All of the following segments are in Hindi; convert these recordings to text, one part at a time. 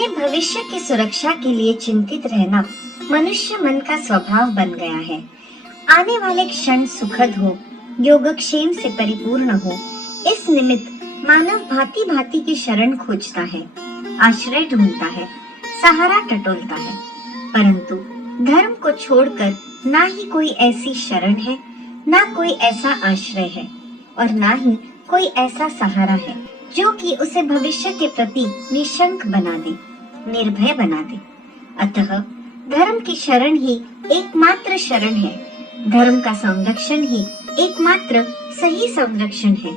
अपने भविष्य की सुरक्षा के लिए चिंतित रहना मनुष्य मन का स्वभाव बन गया है। आने वाले क्षण सुखद हो, योगक्षेम से परिपूर्ण हो, इस निमित्त मानव भांति भांति की शरण खोजता है, आश्रय ढूंढता है, सहारा टटोलता है। परंतु धर्म को छोड़कर ना ही कोई ऐसी शरण है, ना कोई ऐसा आश्रय है, और ना ही कोई ऐसा सहारा है जो कि उसे भविष्य के प्रति निशंक बना दे, निर्भय बना दे। अतः धर्म की शरण ही एकमात्र शरण है। धर्म का संरक्षण ही एकमात्र सही संरक्षण है।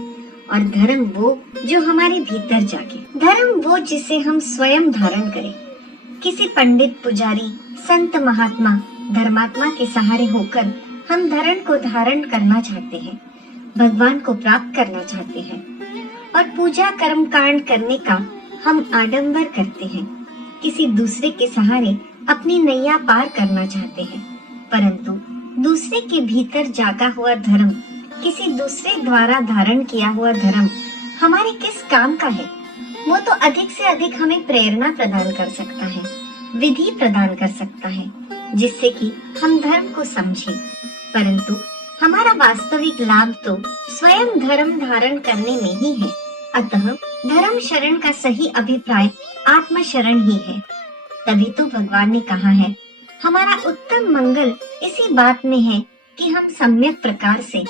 और धर्म वो जो हमारे भीतर जागे, धर्म वो जिसे हम स्वयं धारण करें। किसी पंडित, पुजारी, संत, महात्मा, धर्मात्मा के सहारे होकर हम धर्म को धारण करना चाहते हैं, भगवान को प्राप्त करना चाहते हैं और पूजा कर्म कांड करने का हम आडंबर करते हैं। किसी दूसरे के सहारे अपनी नैया पार करना चाहते हैं, परंतु दूसरे के भीतर जागा हुआ धर्म, किसी दूसरे द्वारा धारण किया हुआ धर्म हमारे किस काम का है? वो तो अधिक से अधिक हमें प्रेरणा प्रदान कर सकता है, विधि प्रदान कर सकता है, जिससे कि हम धर्म को समझें। परंतु हमारा वास्तविक लाभ तो स्वयं धर्म धारण करने में ही है। अतः धर्म शरण का सही अभिप्राय आत्म शरण ही है। तभी तो भगवान ने कहा है, हमारा उत्तम मंगल इसी बात में है कि हम सम्यक प्रकार से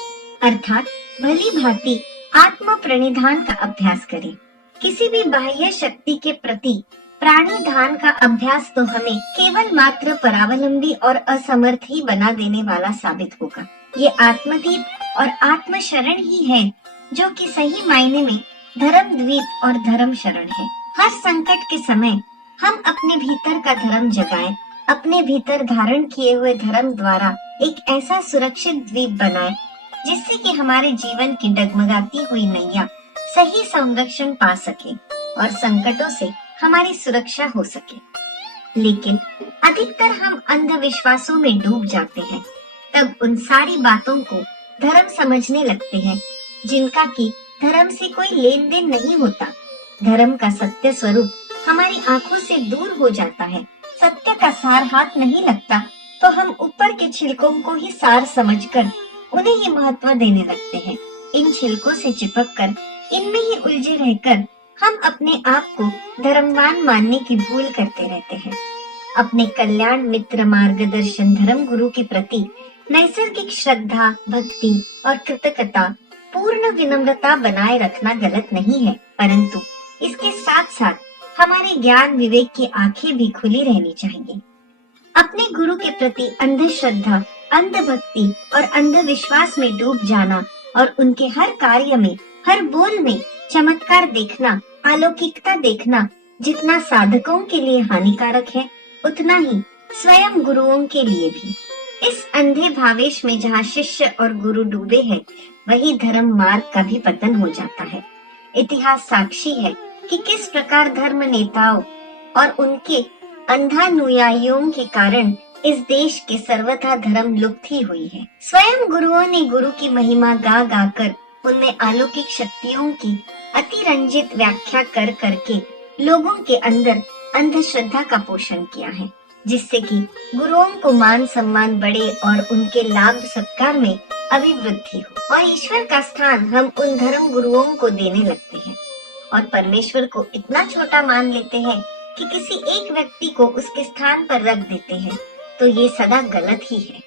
अर्थात भली भांति आत्म प्रणिधान का अभ्यास करें। किसी भी बाह्य शक्ति के प्रति प्राणिधान का अभ्यास तो हमें केवल मात्र परावलंबी और असमर्थ ही बना देने वाला साबित होगा। ये आत्मदीप और आत्म शरण ही है जो कि सही मायने में धर्म द्वीप और धर्म शरण है। हर संकट के समय हम अपने भीतर का धर्म जगाएं, अपने भीतर धारण किए हुए धर्म द्वारा एक ऐसा सुरक्षित द्वीप बनाएं जिससे कि हमारे जीवन की डगमगाती हुई नैया सही संरक्षण पा सके और संकटों से हमारी सुरक्षा हो सके। लेकिन अधिकतर हम अंधविश्वासों में डूब जाते हैं, तब उन सारी बातों को धर्म समझने लगते हैं जिनका कि धर्म से कोई लेन देन नहीं होता। धर्म का सत्य स्वरूप हमारी आंखों से दूर हो जाता है। सत्य का सार हाथ नहीं लगता तो हम ऊपर के छिलकों को ही सार समझकर उन्हें ही महत्व देने लगते हैं। इन छिलकों से चिपककर इनमें ही उलझे रहकर हम अपने आप को धर्मवान मानने की भूल करते रहते हैं। अपने कल्याण मित्र मार्गदर्शन धर्म गुरु के प्रति नैसर्गिक श्रद्धा, भक्ति और कृतज्ञता, पूर्ण विनम्रता बनाए रखना गलत नहीं है, परंतु इसके साथ साथ हमारे ज्ञान विवेक की आंखें भी खुली रहनी चाहिए। अपने गुरु के प्रति अंधश्रद्धा, अंधभक्ति और अंधविश्वास में डूब जाना और उनके हर कार्य में, हर बोल में चमत्कार देखना, अलौकिकता देखना जितना साधकों के लिए हानिकारक है, उतना ही स्वयं गुरुओं के लिए भी। इस अंधे भावेश में जहाँ शिष्य और गुरु डूबे हैं, वही धर्म मार्ग का भी पतन हो जाता है। इतिहास साक्षी है कि किस प्रकार धर्म नेताओं और उनके अंधानुयायियों के कारण इस देश के सर्वथा धर्म लुप्त ही हुई है। स्वयं गुरुओं ने गुरु की महिमा गा गा कर उनमें अलौकिक शक्तियों की अतिरंजित व्याख्या कर करके लोगों के अंदर अंधश्रद्धा का पोषण किया है, जिससे कि गुरुओं को मान सम्मान बढ़े और उनके लाभ सत्कार में अभिवृद्धि हो और ईश्वर का स्थान हम उन धर्म गुरुओं को देने लगते हैं और परमेश्वर को इतना छोटा मान लेते हैं कि किसी एक व्यक्ति को उसके स्थान पर रख देते हैं, तो ये सदा गलत ही है।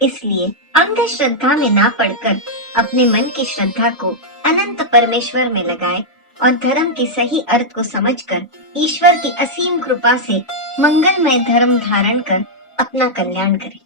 इसलिए अंधश्रद्धा में ना पड़कर अपने मन की श्रद्धा को अनंत परमेश्वर में लगाएं और धर्म के सही अर्थ को समझकर ईश्वर की असीम कृपा से मंगलमय धर्म धारण कर अपना कल्याण करें।